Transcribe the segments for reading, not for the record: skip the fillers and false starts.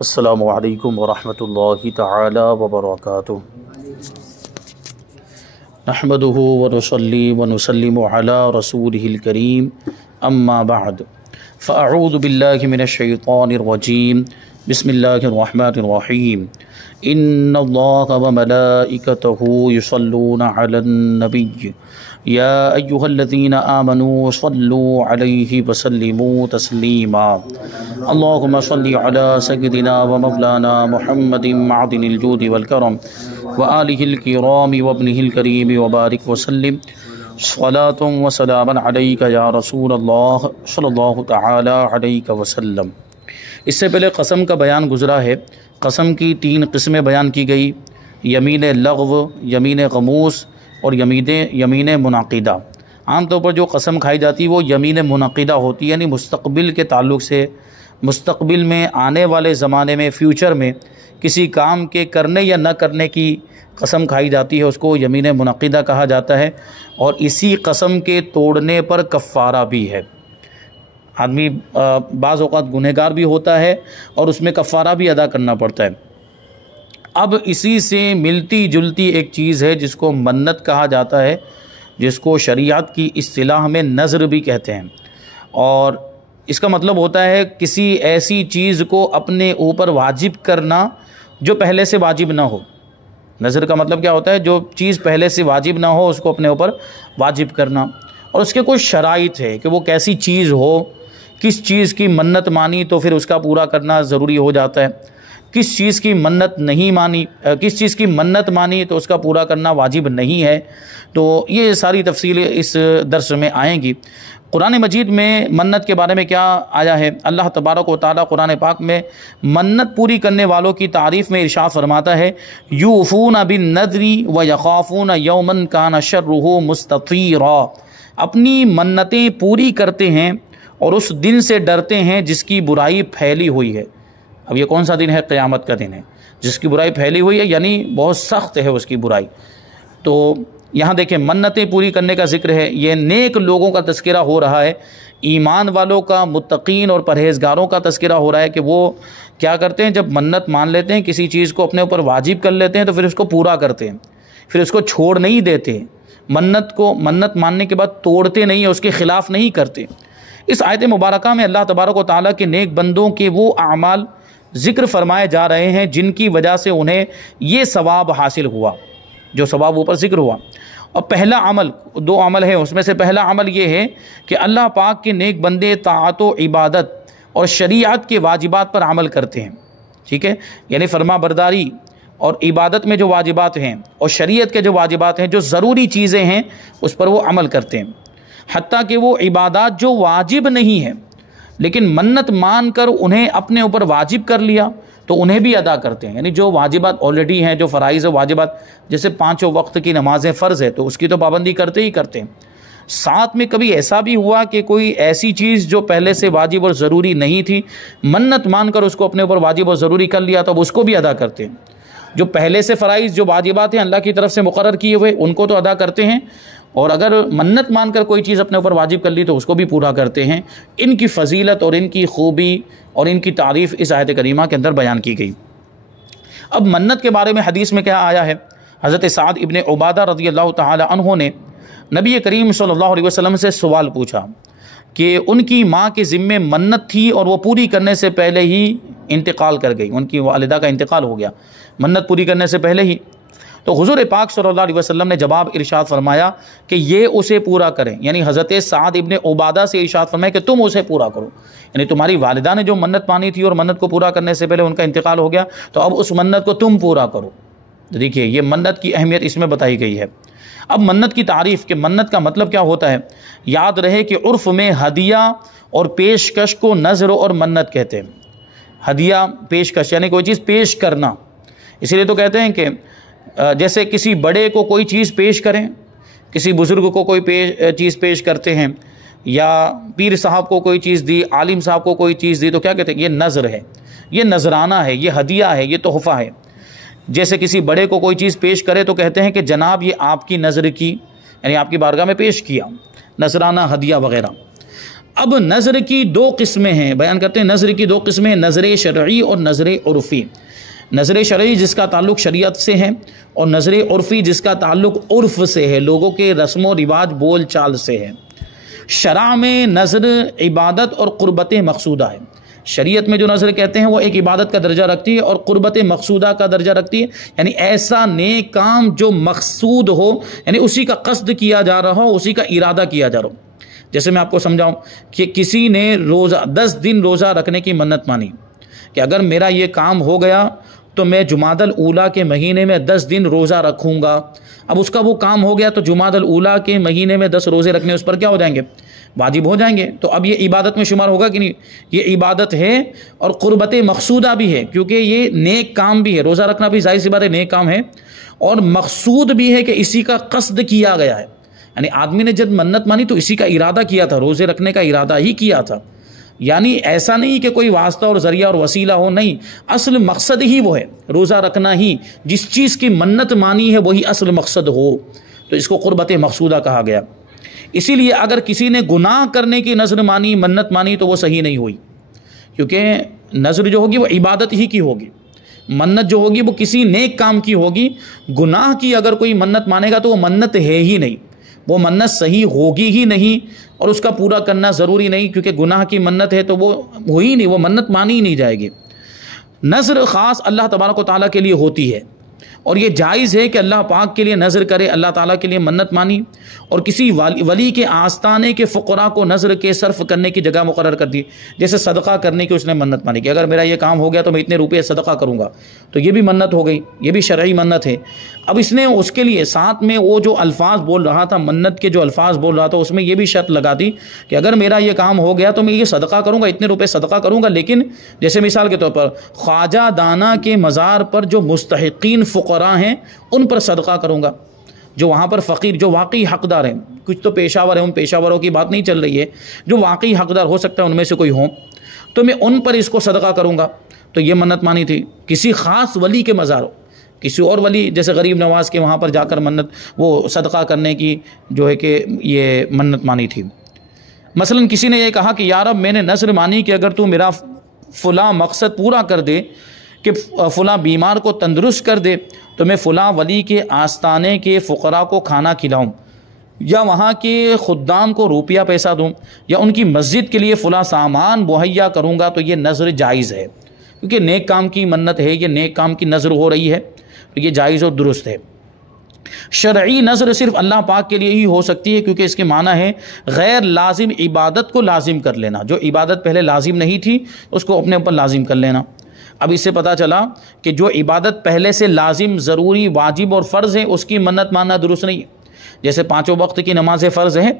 السلام علیکم ورحمۃ اللہ تعالی وبرکاتہ نحمده ونصلی ونسلم علی رسولہ الکریم اما بعد فاعوذ باللہ من الشیطان الرجیم بسم اللہ الرحمن الرحیم ان اللہ وملائکتہ یصلون علی النبی یا ایہا الذین آمنوا صلوا علیہ وسلموا تسلیما اللہم صلی علی سیدنا ومولانا محمد معدن الجود والکرم وآلہ الکرام وابنہ الکریم وبارک وسلم صلاۃ وسلاما علیک یا رسول اللہ صلی اللہ تعالی علیہ وسلم۔ اس سے پہلے قسم کا بیان گزرا ہے۔ قسم کی 3 قسمیں بیان کی گئی: یمین لغو، یمین غموس اور یمین منعقدہ۔ عام طور پر جو قسم کھائی جاتی ہے وہ یمین منعقدہ ہوتی ہے، یعنی مستقبل کے تعلق سے، مستقبل میں آنے والے زمانے میں، فیوچر میں کسی کام کے کرنے یا نہ کرنے کی قسم کھائی جاتی ہے، اس کو یمین منعقدہ کہا جاتا ہے۔ اور اسی قسم کے توڑنے پر کفارہ بھی ہے۔ آدمی بعض اوقات گنہگار بھی ہوتا ہے اور اس میں کفارہ بھی ادا کرنا پڑتا ہے۔ اب اسی سے ملتی جلتی ایک چیز ہے جس کو منت کہا جاتا ہے، جس کو شریعت کی اصطلاح میں نذر بھی کہتے ہیں، اور اس کا مطلب ہوتا ہے کسی ایسی چیز کو اپنے اوپر واجب کرنا جو پہلے سے واجب نہ ہو۔ نذر کا مطلب کیا ہوتا ہے؟ جو چیز پہلے سے واجب نہ ہو اس کو اپنے اوپر واجب کرنا، اور اس کے کچھ شرائط ہے کہ وہ کیسی چیز ہو، کس چیز کی منت مانی تو پھر اس کا پورا کرنا ضروری ہو جاتا ہے، کس چیز کی منت نہیں مانی، کس چیز کی منت مانی تو اس کا پورا کرنا واجب نہیں ہے۔ تو یہ ساری تفصیلیں اس درس میں آئیں گی۔ قرآن مجید میں منت کے بارے میں کیا آیا ہے؟ اللہ تبارک و تعالیٰ قرآن پاک میں منت پوری کرنے والوں کی تعریف میں ارشاد فرماتا ہے: یوفون بالنذر ویخافون یوما کان شرہ مستطیرا۔ اپنی منتیں پوری کرتے ہیں اور اس دن سے ڈرتے ہیں جس کی برائی پھیلی ہوئی ہے۔ اب یہ کون سا دن ہے؟ قیامت کا دن ہے، جس کی برائی پھیلی ہوئی ہے، یعنی بہت سخت ہے اس کی برائی۔ تو یہاں دیکھیں منتیں پوری کرنے کا ذکر ہے، یہ نیک لوگوں کا تذکرہ ہو رہا ہے، ایمان والوں کا، متقین اور پرہیزگاروں کا تذکرہ ہو رہا ہے کہ وہ کیا کرتے ہیں؟ جب منت مان لیتے ہیں، کسی چیز کو اپنے اوپر واجب کر لیتے ہیں تو پھر اس کو پورا کرتے ہیں، پھر اس کو چھوڑ نہیں دیتے، منت ماننے کے بعد توڑتے نہیں ہیں، اس کے خلاف نہیں کرتے۔ اس آیت مبارکہ میں اللہ تبارک و تعالیٰ کے نیک بندوں کے وہ اعمال ذکر فرمائے جا رہے ہیں جن کی وجہ سے انہیں یہ ثواب حاصل ہوا، جو ثواب اوپر ذکر ہوا۔ اور پہلا عمل، 2 عمل ہیں اس میں سے پہلا عمل یہ ہے کہ اللہ پاک کے نیک بندے طاعت و عبادت اور شریعت کے واجبات پر عمل کرتے ہیں، ٹھیک ہے؟ یعنی فرما برداری اور عبادت میں جو واجبات ہیں اور شریعت کے جو واجبات ہیں، جو ضروری چیزیں ہیں، اس پر وہ عمل کرتے ہیں۔ حتیٰ کہ وہ عبادات جو واجب نہیں ہیں لیکن منت مان کر انہیں اپنے اوپر واجب کر لیا تو انہیں بھی ادا کرتے ہیں، یعنی جو واجبات آلریڈی ہیں، جو فرائض و واجبات، جیسے 5 وقت کی نمازیں فرض ہے تو اس کی تو پابندی کرتے ہی کرتے ہیں۔ ساتھ میں کبھی ایسا بھی ہوا کہ کوئی ایسی چیز جو پہلے سے واجب اور ضروری نہیں تھی، منت مان کر اس کو اپنے اوپر واجب اور ضروری کر لیا تو اب اس کو بھی ادا کرتے ہیں۔ جو پہلے سے فرائض، جو واجبات ہیں اللہ کی طرف سے مقرر کیے ہوئے، ان کو تو ادا کرتے ہیں، اور اگر منت مان کر کوئی چیز اپنے اوپر واجب کر لی تو اس کو بھی پورا کرتے ہیں۔ ان کی فضیلت اور ان کی خوبی اور ان کی تعریف اس آیت کریمہ کے اندر بیان کی گئی۔ اب منت کے بارے میں حدیث میں کیا آیا ہے؟ حضرت سعد ابن عبادہ رضی اللہ تعالی عنہ نے نبی کریم صلی اللہ علیہ وسلم سے سوال پوچھا کہ ان کی ماں کے ذمے منت تھی اور وہ پوری کرنے سے پہلے ہی انتقال کر گئی، ان کی والدہ کا انتقال ہو گیا منت پوری کرنے سے پہلے ہی۔ تو حضور پاک صلی اللہ علیہ وسلم نے جواب ارشاد فرمایا کہ یہ اسے پورا کریں، یعنی حضرت سعد ابن عبادہ سے ارشاد فرمایا کہ تم اسے پورا کرو، یعنی تمہاری والدہ نے جو منت مانی تھی اور منت کو پورا کرنے سے پہلے ان کا انتقال ہو گیا تو اب اس منت کو تم پورا کرو۔ دیکھیے یہ منت کی اہمیت اس میں بتائی گئی ہے۔ اب منت کی تعریف کہ منت کا مطلب کیا ہوتا ہے، یاد رہے کہ عرف میں ہدیہ اور پیشکش کو نذر اور منت کہتے ہیں۔ ہدیہ، پیشکش، یعنی کوئی چیز پیش کرنا، اسی لیے تو کہتے ہیں کہ جیسے کسی بڑے کو کوئی چیز پیش کریں، کسی بزرگ کو کوئی چیز پیش کرتے ہیں، یا پیر صاحب کو کوئی چیز دی، عالم صاحب کو کوئی چیز دی، تو کیا کہتے ہیں؟ یہ نذر ہے، یہ نذرانہ ہے، یہ ہدیہ ہے، یہ تحفہ ہے۔ جیسے کسی بڑے کو کوئی چیز پیش کرے تو کہتے ہیں کہ جناب یہ آپ کی نذر کی، یعنی آپ کی بارگاہ میں پیش کیا، نذرانہ، ہدیہ وغیرہ۔ اب نظر کی دو قسمیں ہیں، بیان کرتے ہیں نظر کی دو قسمیں، نظر شرعی اور نظر عرفی۔ نظر شرعی جس کا تعلق شریعت سے ہے، اور نظر عرفی جس کا تعلق عرف سے ہے، لوگوں کے رسم و رواج بول چال سے ہے۔ شرع میں نظر عبادت اور قربت مقصودہ ہے۔ شریعت میں جو نظر کہتے ہیں وہ ایک عبادت کا درجہ رکھتی ہے اور قربت مقصودہ کا درجہ رکھتی ہے، یعنی ایسا نیک کام جو مقصود ہو، یعنی اسی کا قصد کیا جا رہا ہو، اسی کا ارادہ کیا جا رہا ہو۔ جیسے میں آپ کو سمجھاؤں کہ کسی نے 10 دن روزہ رکھنے کی منت مانی کہ اگر میرا یہ کام ہو گیا تو میں جمادی الاولیٰ کے مہینے میں 10 دن روزہ رکھوں گا۔ اب اس کا وہ کام ہو گیا تو جمادی الاولیٰ کے مہینے میں 10 روزے رکھنے اس پر کیا ہو جائیں گے؟ واجب ہو جائیں گے۔ تو اب یہ عبادت میں شمار ہوگا کہ نہیں؟ یہ عبادت ہے اور قربت مقصودہ بھی ہے، کیونکہ یہ نیک کام بھی ہے، روزہ رکھنا بھی ظاہر سی بات ہے نیک کام ہے، اور مقصود بھی ہے کہ اسی کا قصد کیا گیا ہے۔ یعنی آدمی نے جب منت مانی تو اسی کا ارادہ کیا تھا، روزے رکھنے کا ارادہ ہی کیا تھا، یعنی ایسا نہیں کہ کوئی واسطہ اور ذریعہ اور وسیلہ ہو، نہیں، اصل مقصد ہی وہ ہے، روزہ رکھنا ہی، جس چیز کی منت مانی ہے وہی اصل مقصد ہو، تو اس کو قربت مقصودہ کہا گیا۔ اسی لیے اگر کسی نے گناہ کرنے کی نظر مانی، منت مانی، تو وہ صحیح نہیں ہوئی، کیونکہ نظر جو ہوگی وہ عبادت ہی کی ہوگی، منت جو ہوگی وہ کسی نیک کام کی ہوگی۔ گناہ کی اگر کوئی منت مانے گا تو وہ منت ہے ہی نہیں، وہ منت صحیح ہوگی ہی نہیں، اور اس کا پورا کرنا ضروری نہیں، کیونکہ گناہ کی منت ہے تو وہ ہوئی نہیں، وہ منت مانی ہی نہیں جائے گی۔ نظر خاص اللہ تبارک و تعالیٰ کے لیے ہوتی ہے، اور یہ جائز ہے کہ اللہ پاک کے لیے نظر کرے، اللہ تعالیٰ کے لیے منت مانی، اور کسی ولی کے آستانے کے فقراء کو نظر کے صرف کرنے کی جگہ مقرر کر دی، جیسے صدقہ کرنے کی اس نے منت مانی کہ اگر میرا یہ کام ہو گیا تو میں اتنے روپے صدقہ کروں گا، تو یہ بھی منت ہو گئی، یہ بھی شرعی منت ہے۔ اب اس نے اس کے لیے ساتھ میں وہ جو الفاظ بول رہا تھا، منت کے جو الفاظ بول رہا تھا، اس میں یہ بھی شرط لگا دی کہ اگر میرا یہ کام ہو گیا تو میں یہ صدقہ کروں گا، اتنے روپے صدقہ کروں گا، لیکن جیسے مثال کے طور پر خواجہ دانا کے مزار پر جو مستحقین فقراء ہیں ان پر صدقہ کروں گا، جو وہاں پر فقیر، جو واقعی حقدار ہیں، کچھ تو پیشہ ور ہیں، ان پیشہ وروں کی بات نہیں چل رہی ہے، جو واقعی حقدار ہو سکتا ہے ان میں سے کوئی ہوں، تو میں ان پر اس کو صدقہ کروں گا، تو یہ منت مانی تھی۔ کسی خاص ولی کے مزار، کسی اور ولی جیسے غریب نواز کے وہاں پر جا کر منت، وہ صدقہ کرنے کی جو ہے کہ یہ منت مانی تھی۔ مثلا کسی نے یہ کہا کہ یا رب میں نے نذر مانی کہ اگر تو میرا فلاں مقصد پورا کر دے کہ فلاں بیمار کو تندرست کر دے تو میں فلاں ولی کے آستانے کے فقراء کو کھانا کھلاؤں، یا وہاں کے خدام کو روپیہ پیسہ دوں، یا ان کی مسجد کے لیے فلاں سامان مہیا کروں گا، تو یہ نذر جائز ہے، کیونکہ نیک کام کی منت ہے، یہ نیک کام کی نذر ہو رہی ہے، تو یہ جائز اور درست ہے۔ شرعی نذر صرف اللہ پاک کے لیے ہی ہو سکتی ہے، کیونکہ اس کے معنی ہے غیر لازم عبادت کو لازم کر لینا، جو عبادت پہلے لازم نہیں تھی اس کو اپنے اوپر لازم کر لینا۔ اب اس سے پتہ چلا کہ جو عبادت پہلے سے لازم، ضروری، واجب اور فرض ہے اس کی منت ماننا درست نہیں ہے۔ جیسے 5 وقت کی نماز فرض ہے،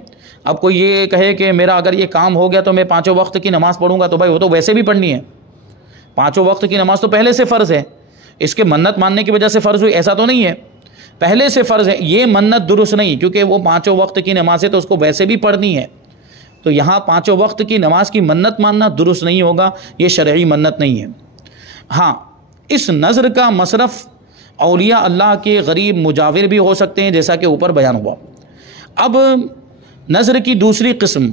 اب کوئی یہ کہے کہ میرا اگر یہ کام ہو گیا تو میں 5 وقت کی نماز پڑھوں گا، تو بھائی وہ تو ویسے بھی پڑھنی ہے، 5 وقت کی نماز تو پہلے سے فرض ہے، اس کے منت ماننے کی وجہ سے فرض ہوئی ایسا تو نہیں ہے، پہلے سے فرض ہے، یہ منت درست نہیں، کیونکہ وہ 5 وقت کی نماز ہے تو اس کو ویسے بھی پڑھنی ہے، تو یہاں 5 وقت کی نماز کی منت ماننا درست نہیں ہوگا، یہ شرعی منت نہیں ہے۔ ہاں، اس نذر کا مصرف اولیاء اللہ کے غریب مجاور بھی ہو سکتے ہیں، جیسا کہ اوپر بیان ہوا۔ اب نذر کی دوسری قسم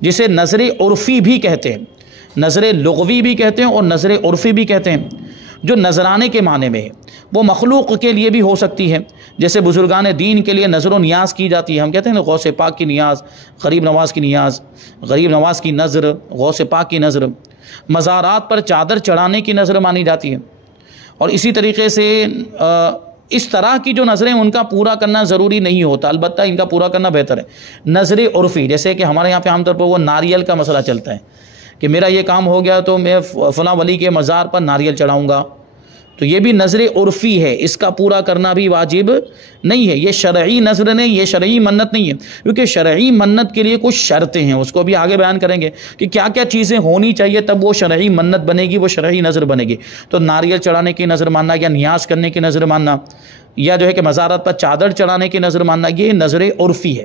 جسے نذر عرفی بھی کہتے ہیں، نذر لغوی بھی کہتے ہیں اور نذر عرفی بھی کہتے ہیں، جو نذرانے کے معنی میں ہے، وہ مخلوق کے لیے بھی ہو سکتی ہے، جیسے بزرگان دین کے لیے نذر و نیاز کی جاتی ہے، ہم کہتے ہیں نا غوث پاک کی نیاز، غریب نواز کی نیاز، غریب نواز کی نذر، غوث پاک کی نذر، مزارات پر چادر چڑھانے کی نذر مانی جاتی ہے، اور اسی طریقے سے اس طرح کی جو نظریں ان کا پورا کرنا ضروری نہیں ہوتا، البتہ ان کا پورا کرنا بہتر ہے۔ نذر عرفی، جیسے کہ ہمارے یہاں پہ عام طور پر وہ ناریل کا مسئلہ چلتا ہے کہ میرا یہ کام ہو گیا تو میں فلاں ولی کے مزار پر ناریل چڑھاؤں گا، تو یہ بھی نذر عرفی ہے، اس کا پورا کرنا بھی واجب نہیں ہے، یہ شرعی نذر نہیں، یہ شرعی منت نہیں ہے، کیونکہ شرعی منت کے لیے کچھ شرطیں ہیں، اس کو بھی آگے بیان کریں گے کہ کیا کیا چیزیں ہونی چاہیے تب وہ شرعی منت بنے گی، وہ شرعی نذر بنے گی۔ تو ناریل چڑھانے کی نذر ماننا، یا نیاز کرنے کی نذر ماننا، یا جو ہے کہ مزارات پر چادر چڑھانے کی نذر ماننا، یہ نذر عرفی ہے،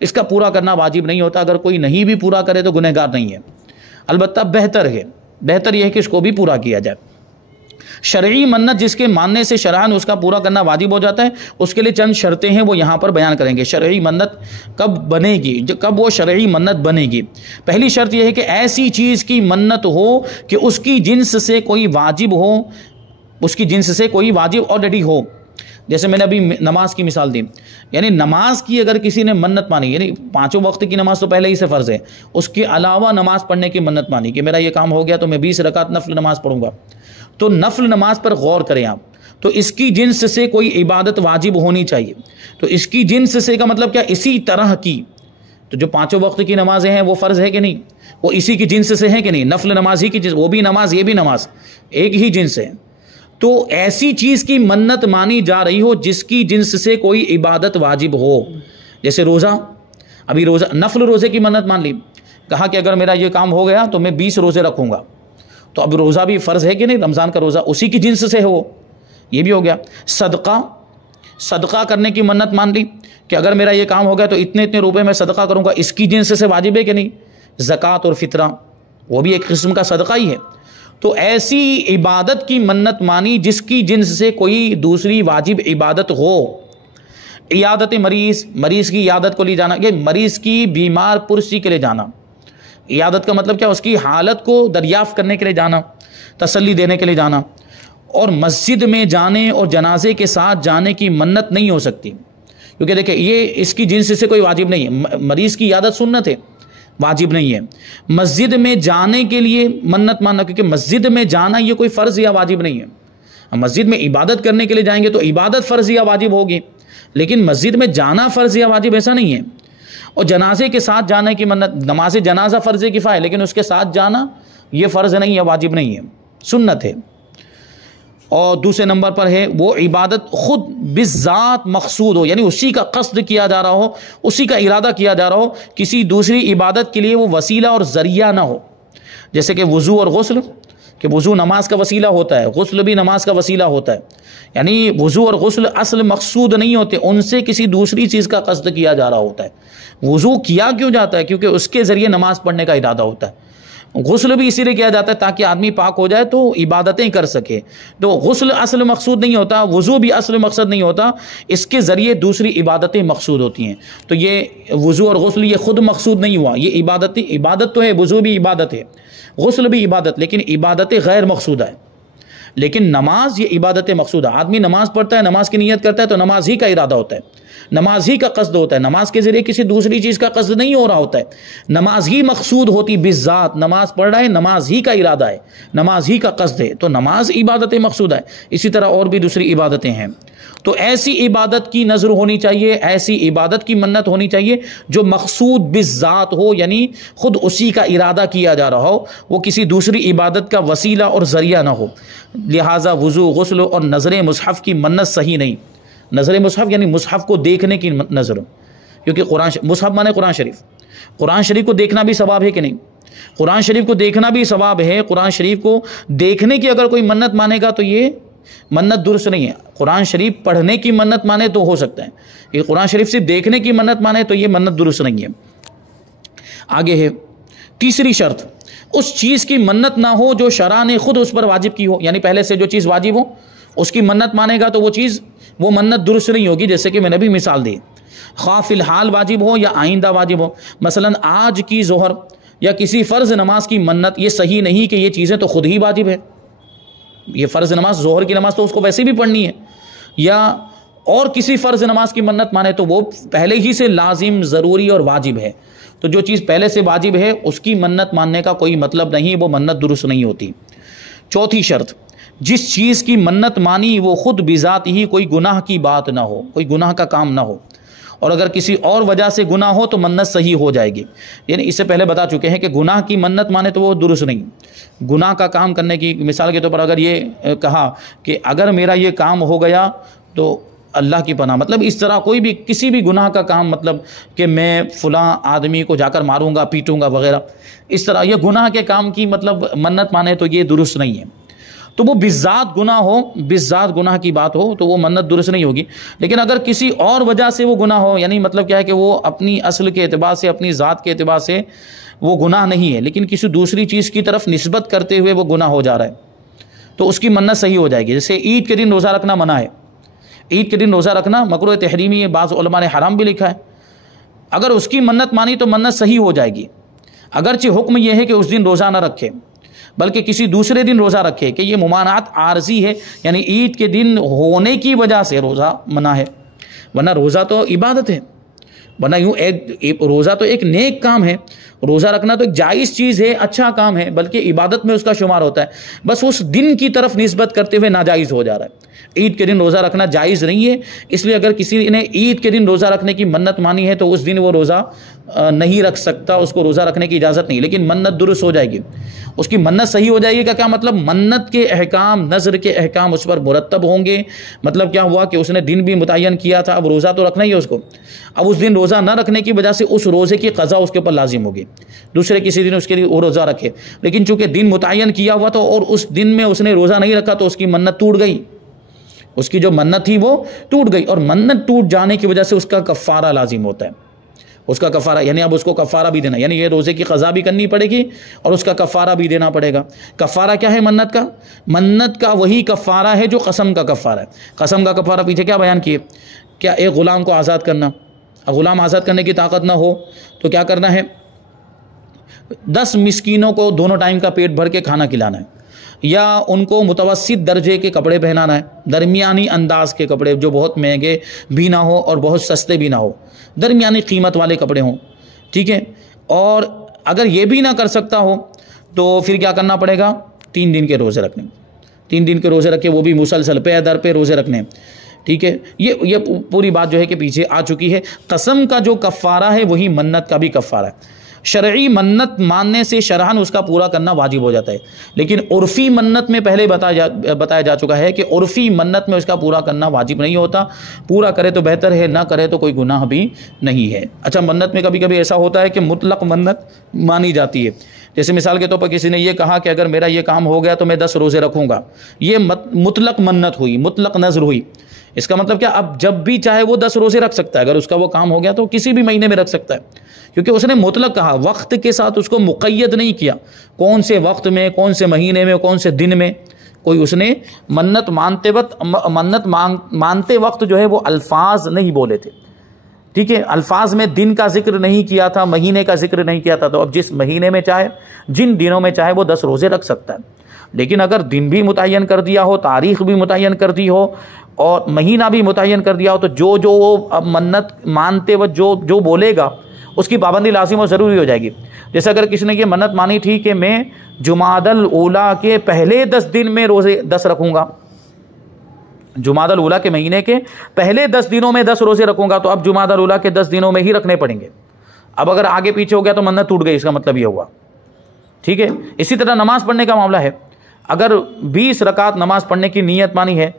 اس کا پورا کرنا واجب نہیں ہوتا، اگر کوئی نہیں بھی پورا کرے تو گنہگار نہیں ہے، البتہ بہتر یہ ہے کہ اس کو بھی پورا کیا جائے۔ شرعی منت جس کے ماننے سے شرعاً اس کا پورا کرنا واجب ہو جاتا ہے، اس کے لیے چند شرطیں ہیں، وہ یہاں پر بیان کریں گے۔ شرعی منت کب بنے گی، کب وہ شرعی منت بنے گی؟ پہلی شرط یہ ہے کہ ایسی چیز کی منت ہو کہ اس کی جنس سے کوئی واجب ہو، اس کی جنس سے کوئی واجب آلریڈی ہو۔ جیسے میں نے ابھی نماز کی مثال دی، یعنی نماز کی اگر کسی نے منت مانی، یعنی 5 وقت کی نماز تو پہلے ہی سے فرض ہے، اس کے علاوہ نماز پڑھنے کی منت مانی کہ میرا یہ کام ہو گیا تو میں 20 رکعت نفل نماز پڑھوں گا، تو نفل نماز پر غور کریں آپ، تو اس کی جنس سے کوئی عبادت واجب ہونی چاہیے۔ تو اس کی جنس سے کا مطلب کیا؟ اسی طرح کی، تو جو 5 وقت کی نمازیں ہیں وہ فرض ہے کہ نہیں؟ وہ اسی کی جنس سے ہیں کہ نہیں؟ نفل نماز ہی کی جنس، وہ بھی نماز یہ بھی نماز ایک ہی جنس ہے۔ تو ایسی چیز کی منت مانی جا رہی ہو جس کی جنس سے کوئی عبادت واجب ہو، جیسے روزہ، ابھی روزہ نفل روزے کی منت مان لی، کہا کہ اگر میرا یہ کام ہو گیا تو میں 20 روزے رکھوں گا، تو اب روزہ بھی فرض ہے کہ نہیں؟ رمضان کا روزہ اسی کی جنس سے ہو، یہ بھی ہو گیا۔ صدقہ کرنے کی منت مان لی کہ اگر میرا یہ کام ہو گیا تو اتنے اتنے روپے میں صدقہ کروں گا، اس کی جنس سے واجب ہے کہ نہیں؟ زکوٰۃ اور فطرہ وہ بھی ایک قسم کا صدقہ ہی ہے۔ تو ایسی عبادت کی منت مانی جس کی جنس سے کوئی دوسری واجب عبادت ہو۔ عیادت مریض کی عیادت کو لے جانا، کہ مریض کی بیمار پرسی کے لیے جانا، عیادت کا مطلب کیا؟ اس کی حالت کو دریافت کرنے کے لیے جانا، تسلی دینے کے لیے جانا۔ اور مسجد میں جانے اور جنازے کے ساتھ جانے کی منت نہیں ہو سکتی، کیونکہ دیکھیں یہ اس کی جنس سے کوئی واجب نہیں ہے، مریض کی عیادت سنت ہے، واجب نہیں ہے۔ مسجد میں جانے کے لیے منت ماننا، کیونکہ مسجد میں جانا یہ کوئی فرض یا واجب نہیں ہے۔ مسجد میں عبادت کرنے کے لیے جائیں گے تو عبادت فرض یا واجب ہوگی، لیکن مسجد میں جانا فرض یا واجب ایسا نہیں ہے۔ اور جنازے کے ساتھ جانے کی منت، نماز جنازہ فرض کفایہ، لیکن اس کے ساتھ جانا یہ فرض نہیں ہے، واجب نہیں ہے، سنت ہے۔ اور دوسرے نمبر پر ہے وہ عبادت خود بالذات مقصود ہو، یعنی اسی کا قصد کیا جا رہا ہو، اسی کا ارادہ کیا جا رہا ہو، کسی دوسری عبادت کے لیے وہ وسیلہ اور ذریعہ نہ ہو۔ جیسے کہ وضو اور غسل، کہ وضو نماز کا وسیلہ ہوتا ہے، غسل بھی نماز کا وسیلہ ہوتا ہے، یعنی وضو اور غسل اصل مقصود نہیں ہوتے، ان سے کسی دوسری چیز کا قصد کیا جا رہا ہوتا ہے۔ وضو کیا کیوں جاتا ہے؟ کیونکہ اس کے ذریعے نماز پڑھنے کا ارادہ ہوتا ہے۔ غسل بھی اسی لیے کیا جاتا ہے تاکہ آدمی پاک ہو جائے تو عبادتیں کر سکے۔ تو غسل اصل مقصود نہیں ہوتا، وضو بھی اصل مقصد نہیں ہوتا، اس کے ذریعے دوسری عبادتیں مقصود ہوتی ہیں۔ تو یہ وضو اور غسل یہ خود مقصود نہیں ہوا، یہ عبادت تو ہے، وضو بھی عبادت ہے، غسل بھی عبادت، لیکن عبادت غیر مقصودہ ہے۔ لیکن نماز یہ عبادت مقصودہ، آدمی نماز پڑھتا ہے، نماز کی نیت کرتا ہے تو نماز ہی کا ارادہ ہوتا ہے، نماز ہی کا قصد ہوتا ہے، نماز کے ذریعے کسی دوسری چیز کا قصد نہیں ہو رہا ہوتا ہے، نماز ہی مقصود ہوتی بالذات، نماز پڑھ رہا ہے، نماز ہی کا ارادہ ہے، نماز ہی کا قصد ہے، تو نماز عبادت مقصودہ ہے۔ اسی طرح اور بھی دوسری عبادتیں ہیں۔ تو ایسی عبادت کی نظر ہونی چاہیے، ایسی عبادت کی منت ہونی چاہیے جو مقصود بالذات ہو، یعنی خود اسی کا ارادہ کیا جا رہا ہو، وہ کسی دوسری عبادت کا وسیلہ اور ذریعہ نہ ہو۔ لہٰذا وضو، غسل اور نظر مصحف کی منت صحیح نہیں۔ نظر مصحف یعنی مصحف کو دیکھنے کی نظر، کیونکہ مصحف مانے قرآن شریف، قرآن شریف کو دیکھنا بھی ثواب ہے کہ نہیں؟ قرآن شریف کو دیکھنا بھی ثواب ہے۔ قرآن شریف کو دیکھنے کی اگر کوئی منت مانے گا تو یہ منت درست نہیں ہے۔ قرآن شریف پڑھنے کی منت مانے تو ہو سکتا ہے، یہ قرآن شریف صرف دیکھنے کی منت مانے تو یہ منت درست نہیں ہے۔ آگے ہے تیسری شرط، اس چیز کی منت نہ ہو جو شرع نے خود اس پر واجب کی ہو، یعنی پہلے سے جو چیز واجب ہو اس کی منت مانے گا تو وہ منت درست نہیں ہوگی۔ جیسے کہ میں نے بھی مثال دی، خواہ فی الحال واجب ہو یا آئندہ واجب ہو، مثلا آج کی ظہر یا کسی فرض نماز کی منت، یہ صحیح نہیں کہ یہ چیزیں تو خود ہی واجب ہے، یہ فرض نماز ظہر کی نماز تو اس کو ویسے بھی پڑھنی ہے، یا اور کسی فرض نماز کی منت مانے تو وہ پہلے ہی سے لازم، ضروری اور واجب ہے۔ تو جو چیز پہلے سے واجب ہے اس کی منت ماننے کا کوئی مطلب نہیں، وہ منت درست نہیں ہوتی۔ چوتھی شرط، جس چیز کی منت مانی وہ خود بذات ہی کوئی گناہ کی بات نہ ہو، کوئی گناہ کا کام نہ ہو، اور اگر کسی اور وجہ سے گناہ ہو تو منت صحیح ہو جائے گی۔ یعنی اس سے پہلے بتا چکے ہیں کہ گناہ کی منت مانے تو وہ درست نہیں۔ گناہ کا کام کرنے کی مثال کے طور پر اگر یہ کہا کہ اگر میرا یہ کام ہو گیا تو اللہ کی پناہ، مطلب اس طرح کوئی بھی کسی بھی گناہ کا کام، مطلب کہ میں فلاں آدمی کو جا کر ماروں گا، پیٹوں گا وغیرہ، اس طرح یہ گناہ کے کام کی مطلب منت مانے تو یہ درست نہیں ہے۔ تو وہ بالذات گناہ ہو، بالذات گناہ کی بات ہو تو وہ منت درست نہیں ہوگی۔ لیکن اگر کسی اور وجہ سے وہ گناہ ہو، یعنی مطلب کیا ہے کہ وہ اپنی اصل کے اعتبار سے، اپنی ذات کے اعتبار سے وہ گناہ نہیں ہے، لیکن کسی دوسری چیز کی طرف نسبت کرتے ہوئے وہ گناہ ہو جا رہا ہے، تو اس کی منت صحیح ہو جائے گی. جیسے عید کے دن روزہ رکھنا منع ہے، عید کے دن روزہ رکھنا مکروہ تحریمی ہے، بعض علماء نے حرام بھی لکھا ہے. اگر اس کی منت مانی تو منت صحیح ہو جائے گی. اگرچہ حکم یہ ہے کہ اس دن روزہ نہ رکھے بلکہ کسی دوسرے دن روزہ رکھے، کہ یہ ممانعت عارضی ہے، یعنی عید کے دن ہونے کی وجہ سے روزہ منع ہے. ورنہ روزہ تو عبادت ہے، ورنہ یوں ایک روزہ تو ایک نیک کام ہے، روزہ رکھنا تو ایک جائز چیز ہے، اچھا کام ہے، بلکہ عبادت میں اس کا شمار ہوتا ہے. بس اس دن کی طرف نسبت کرتے ہوئے ناجائز ہو جا رہا ہے. عید کے دن روزہ رکھنا جائز نہیں ہے، اس لیے اگر کسی نے عید کے دن روزہ رکھنے کی منت مانی ہے تو اس دن وہ روزہ نہیں رکھ سکتا، اس کو روزہ رکھنے کی اجازت نہیں. لیکن منت درست ہو جائے گی، اس کی منت صحیح ہو جائے گی. کا کیا مطلب؟ منت کے احکام، نذر کے احکام اس پر مرتب ہوں گے. مطلب کیا ہوا کہ اس نے دن بھی متعین کیا تھا، اب روزہ تو رکھنا ہی ہے اس کو. اب اس دن روزہ نہ رکھنے کی وجہ سے اس روزے کی قضا اس کے اوپر لازم ہوگی، دوسرے کسی دن اس کے لیے وہ روزہ رکھے. لیکن چونکہ دن متعین کیا ہوا تھا اور اس دن میں اس نے روزہ نہیں رکھا تو اس کی منت ٹوٹ گئی، اس کی جو منت تھی وہ ٹوٹ گئی. اور منت ٹوٹ جانے کی وجہ سے اس کا کفارہ لازم ہوتا ہے. اس کا کفارہ یعنی اب اس کو کفارہ بھی دینا، یعنی یہ روزے کی قضا بھی کرنی پڑے گی اور اس کا کفارہ بھی دینا پڑے گا. کفارہ کیا ہے منت کا؟ منت کا وہی کفارہ ہے جو قسم کا کفارہ ہے. قسم کا کفارہ پیچھے کیا بیان کیے؟ کیا ایک غلام کو آزاد کرنا. غلام آزاد کرنے کی طاقت نہ ہو تو کیا کرنا ہے؟ 10 مسکینوں کو دونوں ٹائم کا پیٹ بھر کے کھانا کھلانا ہے، یا ان کو متوسط درجے کے کپڑے پہنانا ہے، درمیانی انداز کے کپڑے، جو بہت مہنگے بھی نہ ہو اور بہت سستے بھی نہ ہو، درمیانی قیمت والے کپڑے ہوں. ٹھیک ہے. اور اگر یہ بھی نہ کر سکتا ہو تو پھر کیا کرنا پڑے گا؟ 3 دن کے روزے رکھنے. 3 دن کے روزے رکھے، وہ بھی مسلسل پہ در پہ روزے رکھنے. ٹھیک ہے. یہ پوری بات جو ہے کہ پیچھے آ چکی ہے. قسم کا جو کفارہ ہے وہی منت کا بھی کفارہ ہے. شرعی منت ماننے سے شرعاً اس کا پورا کرنا واجب ہو جاتا ہے، لیکن عرفی منت میں پہلے بتایا جا چکا ہے کہ عرفی منت میں اس کا پورا کرنا واجب نہیں ہوتا. پورا کرے تو بہتر ہے، نہ کرے تو کوئی گناہ بھی نہیں ہے. اچھا، منت میں کبھی کبھی ایسا ہوتا ہے کہ مطلق منت مانی جاتی ہے. جیسے مثال کے طور پر کسی نے یہ کہا کہ اگر میرا یہ کام ہو گیا تو میں 10 روزے رکھوں گا. یہ مطلق منت ہوئی، مطلق نذر ہوئی. اس کا مطلب کیا؟ اب جب بھی چاہے وہ 10 روزے رکھ سکتا ہے. اگر اس کا وہ کام ہو گیا تو کسی بھی مہینے میں رکھ سکتا ہے، کیونکہ اس نے مطلق کہا، وقت کے ساتھ اس کو مقید نہیں کیا، کون سے وقت میں، کون سے مہینے میں، کون سے دن میں. کوئی اس نے منت مانتے وقت جو ہے وہ الفاظ نہیں بولے تھے. ٹھیک ہے. الفاظ میں دن کا ذکر نہیں کیا تھا، مہینے کا ذکر نہیں کیا تھا. تو اب جس مہینے میں چاہے، جن دنوں میں چاہے وہ 10 روزے رکھ سکتا ہے. لیکن اگر دن بھی متعین کر دیا ہو، تاریخ بھی متعین کر دی ہو اور مہینہ بھی متعین کر دیا ہو تو جو وہ اب منت مانتے وقت جو بولے گا اس کی پابندی لازم اور ضروری ہو جائے گی. جیسے اگر کسی نے یہ منت مانی تھی کہ میں جمادی الاولیٰ کے پہلے 10 دن میں روزے 10 رکھوں گا، جمادی الاولیٰ کے مہینے کے پہلے 10 دنوں میں 10 روزے رکھوں گا، تو اب جمادی الاولیٰ کے 10 دنوں میں ہی رکھنے پڑیں گے. اب اگر آگے پیچھے ہو گیا تو منت ٹوٹ گئی، اس کا مطلب یہ ہوا. ٹھیک ہے. اسی طرح نماز پڑھنے کا معاملہ ہے. اگر 20 رکعت نماز پڑھنے کی نیت مانی ہے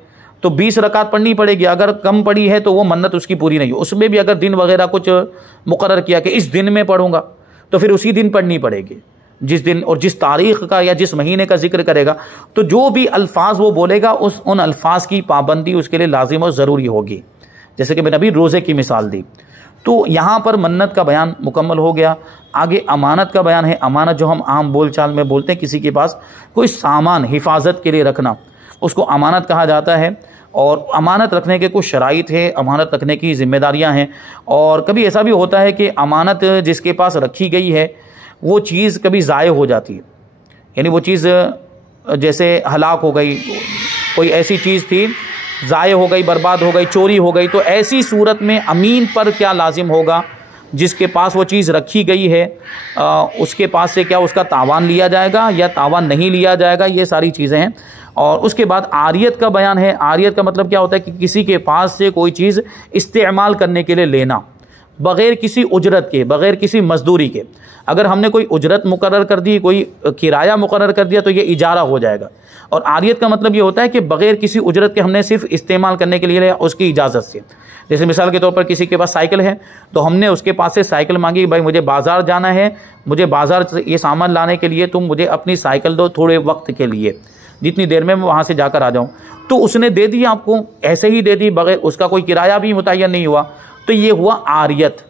تو 20 رکعت پڑھنی پڑے گی. اگر کم پڑی ہے تو وہ منت اس کی پوری نہیں ہو. اس میں بھی اگر دن وغیرہ کچھ مقرر کیا کہ اس دن میں پڑھوں گا تو پھر اسی دن پڑھنی پڑے گی، جس دن اور جس تاریخ کا یا جس مہینے کا ذکر کرے گا. تو جو بھی الفاظ وہ بولے گا ان الفاظ کی پابندی اس کے لیے لازم اور ضروری ہوگی. جیسے کہ میں نے ابھی روزے کی مثال دی. تو یہاں پر منت کا بیان مکمل ہو گیا. آگے امانت کا بیان ہے. امانت جو ہم عام بول چال میں بولتے ہیں، کسی کے پاس کوئی سامان حفاظت کے لیے رکھنا، اس کو امانت کہا جاتا ہے. اور امانت رکھنے کے کچھ شرائط ہے، امانت رکھنے کی ذمہ داریاں ہیں. اور کبھی ایسا بھی ہوتا ہے کہ امانت جس کے پاس رکھی گئی ہے وہ چیز کبھی ضائع ہو جاتی ہے. یعنی وہ چیز جیسے ہلاک ہو گئی، کوئی ایسی چیز تھی ضائع ہو گئی، برباد ہو گئی، چوری ہو گئی. تو ایسی صورت میں امین پر کیا لازم ہوگا؟ جس کے پاس وہ چیز رکھی گئی ہے اس کے پاس سے کیا اس کا تاوان لیا جائے گا یا تاوان نہیں لیا جائے گا؟ یہ ساری چیزیں ہیں. اور اس کے بعد عاریت کا بیان ہے. عاریت کا مطلب کیا ہوتا ہے کہ کسی کے پاس سے کوئی چیز استعمال کرنے کے لیے لینا بغیر کسی اجرت کے، بغیر کسی مزدوری کے. اگر ہم نے کوئی اجرت مقرر کر دی، کوئی کرایہ مقرر کر دیا تو یہ اجارہ ہو جائے گا. اور عاریت کا مطلب یہ ہوتا ہے کہ بغیر کسی اجرت کے ہم نے صرف استعمال کرنے کے لیے لیا اس کی اجازت سے. جیسے مثال کے طور پر کسی کے پاس سائیکل ہے تو ہم نے اس کے پاس سے سائیکل مانگی، بھائی مجھے بازار جانا ہے، مجھے بازار سے یہ سامان لانے کے لیے تم مجھے اپنی سائیکل دو تھوڑے وقت کے لیے، جتنی دیر میں وہاں سے جا کر آ جاؤں. تو اس نے دے دی آپ کو، ایسے ہی دے دی، بغیر اس کا کوئی کرایہ بھی متعین نہیں ہوا. تو یہ ہوا عاریت.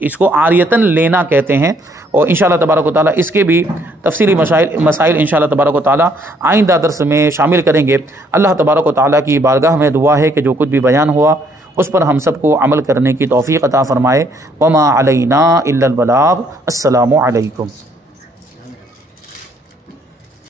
اس کو عاریتاً لینا کہتے ہیں، اور انشاءاللہ تبارک و تعالیٰ اس کے بھی تفصیلی مسائل انشاءاللہ تبارک و تعالیٰ آئندہ درس میں شامل کریں گے۔ اللہ تبارک و تعالیٰ کی بارگاہ میں دعا ہے کہ جو کچھ بھی بیان ہوا اس پر ہم سب کو عمل کرنے کی توفیق عطا فرمائے۔ وما علینا الا البلاغ۔ السلام علیکم۔